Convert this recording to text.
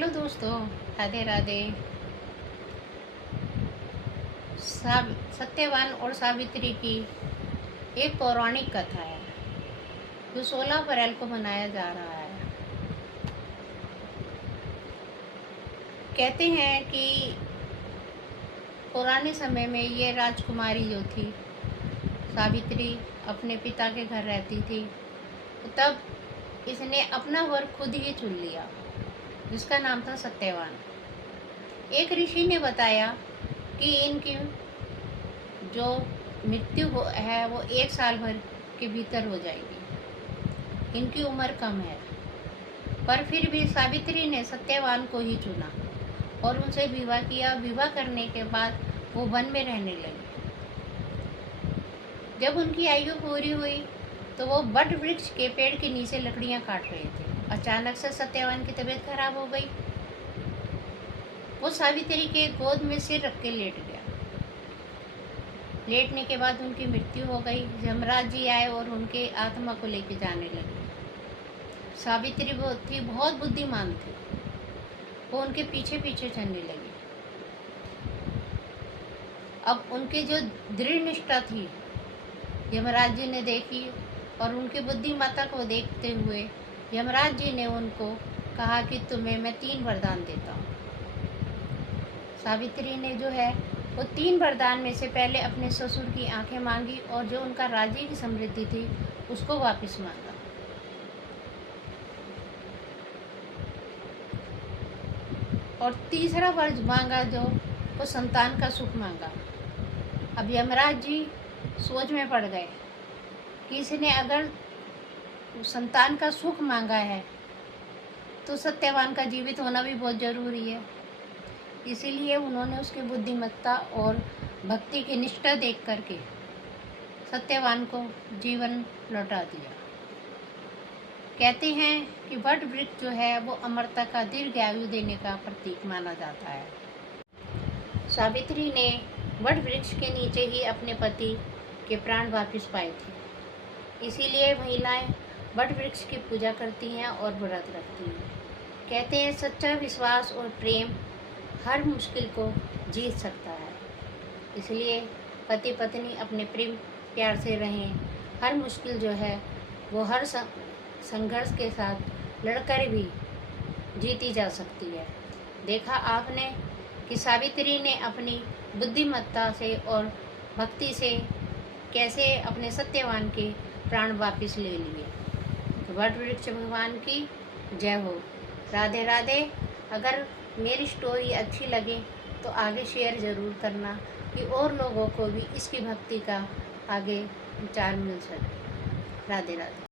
Hello दोस्तों, राधे राधे। सत्यवान और सावित्री की एक पौराणिक कथा है जो 16 अप्रैल को मनाया जा रहा है। कहते हैं कि पुराने समय में ये राजकुमारी जो थी सावित्री अपने पिता के घर रहती थी, तब इसने अपना वर खुद ही चुन लिया जिसका नाम था सत्यवान। एक ऋषि ने बताया कि इनकी जो मृत्यु है वो 1 साल भर के भीतर हो जाएगी। इनकी उम्र कम है, पर फिर भी सावित्री ने सत्यवान को ही चुना और उनसे विवाह किया। विवाह करने के बाद वो वन में रहने लगी। जब उनकी आयु पूरी हुई तो वो बट वृक्ष के पेड़ के नीचे लकड़ियां काट रहे थे। अचानक से सत्यवान की तबीयत खराब हो गई। वो सावित्री के गोद में सिर रख के लेट गया। लेटने के बाद उनकी मृत्यु हो गई। यमराज जी आए और उनके आत्मा को लेके जाने लगे। सावित्री वो थी, बहुत बुद्धिमान थी, वो उनके पीछे पीछे चलने लगी। अब उनकी जो दृढ़ निष्ठा थी यमराज जी ने देखी और उनकी बुद्धिमत्ता को देखते हुए यमराज जी ने उनको कहा कि तुम्हें मैं 3 वरदान देता हूँ। सावित्री ने जो है वो 3 वरदान में से पहले अपने ससुर की आंखें मांगी और जो उनका राज्य की समृद्धि थी उसको वापस मांगा। और तीसरा वर मांगा जो वो संतान का सुख मांगा। अब यमराज जी सोच में पड़ गए कि इसने अगर संतान का सुख मांगा है तो सत्यवान का जीवित होना भी बहुत जरूरी है। इसीलिए उन्होंने उसकी बुद्धिमत्ता और भक्ति की निष्ठा देख करके सत्यवान को जीवन लौटा दिया। कहते हैं कि वट वृक्ष जो है वो अमरता का दीर्घ आयु देने का प्रतीक माना जाता है। सावित्री ने वट वृक्ष के नीचे ही अपने पति के प्राण वापस पाए थे। इसीलिए महिलाएं वट वृक्ष की पूजा करती हैं और व्रत रखती हैं। कहते हैं सच्चा विश्वास और प्रेम हर मुश्किल को जीत सकता है। इसलिए पति पत्नी अपने प्रेम प्यार से रहें। हर मुश्किल जो है वो हर संघर्ष के साथ लड़कर भी जीती जा सकती है। देखा आपने कि सावित्री ने अपनी बुद्धिमत्ता से और भक्ति से कैसे अपने सत्यवान के प्राण वापस ले लिए। वट वृक्ष भगवान की जय हो। राधे राधे। अगर मेरी स्टोरी अच्छी लगे तो आगे शेयर ज़रूर करना कि और लोगों को भी इसकी भक्ति का आगे विचार मिल सके। राधे राधे।